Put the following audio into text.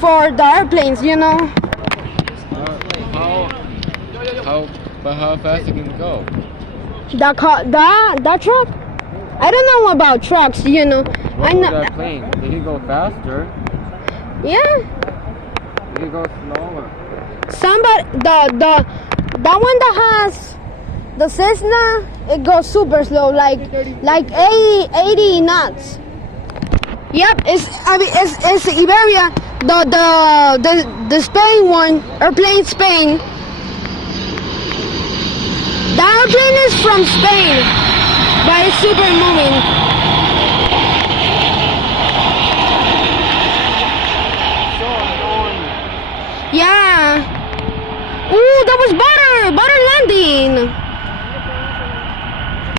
for the airplanes, you know. How fast it can go? That truck? I don't know about trucks, you know. What about that plane? Did it go faster? Yeah. Did it go slower? Somebody, the one that has the Cessna, it goes super slow, like 80 knots. Yep, it's Iberia, the Spain one, airplane Spain. The airplane is from Spain, but it's super moving.